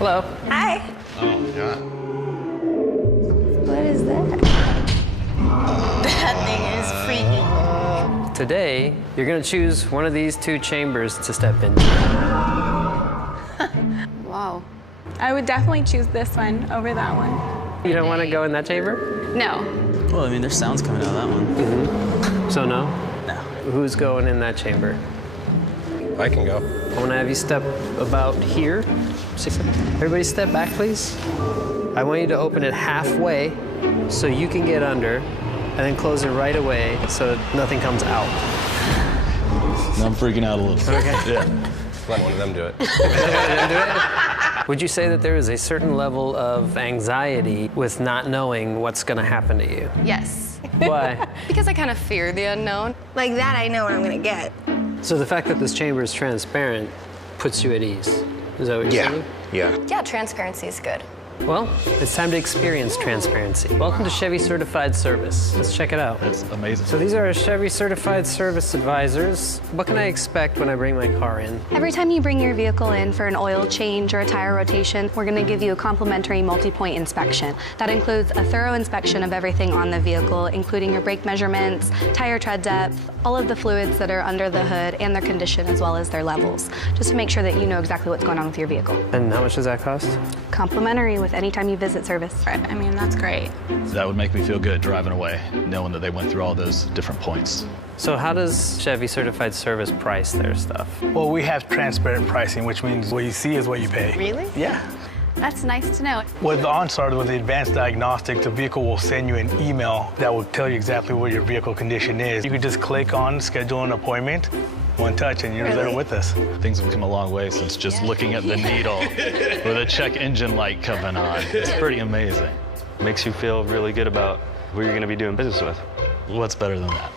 Hello. Hi. Oh, God. What is that? That thing is freaky. Today, you're gonna choose one of these two chambers to step into. Wow. I would definitely choose this one over that one. You don't wanna go in that chamber? No. Well, I mean, there's sounds coming out of that one. So no? No. Who's going in that chamber? I can go. I wanna have you step about here. Everybody step back, please. I want you to open it halfway so you can get under, and then close it right away so nothing comes out. I'm freaking out a little. Okay. Yeah. Let one of them do it. Would you say that there is a certain level of anxiety with not knowing what's gonna happen to you? Yes. Why? Because I kind of fear the unknown. Like that, I know what I'm gonna get. So the fact that this chamber is transparent puts you at ease. Is that what you're saying? Yeah. Yeah, transparency is good. Well, it's time to experience transparency. Welcome to Chevy Certified Service. Let's check it out. That's amazing. So these are our Chevy Certified Service Advisors. What can I expect when I bring my car in? Every time you bring your vehicle in for an oil change or a tire rotation, we're going to give you a complimentary multi-point inspection. That includes a thorough inspection of everything on the vehicle, including your brake measurements, tire tread depth, all of the fluids that are under the hood, and their condition as well as their levels, just to make sure that you know exactly what's going on with your vehicle. And how much does that cost? Complimentary with any time you visit service. I mean, that's great. That would make me feel good driving away, knowing that they went through all those different points. So how does Chevy Certified Service price their stuff? Well, we have transparent pricing, which means what you see is what you pay. Really? Yeah. That's nice to know. With OnStar, with the advanced diagnostic, the vehicle will send you an email that will tell you exactly what your vehicle condition is. You can just click on schedule an appointment, one touch, and you're there with us. Things have come a long way since just looking at the needle with a check engine light coming on. It's pretty amazing. Makes you feel really good about who you're going to be doing business with. What's better than that?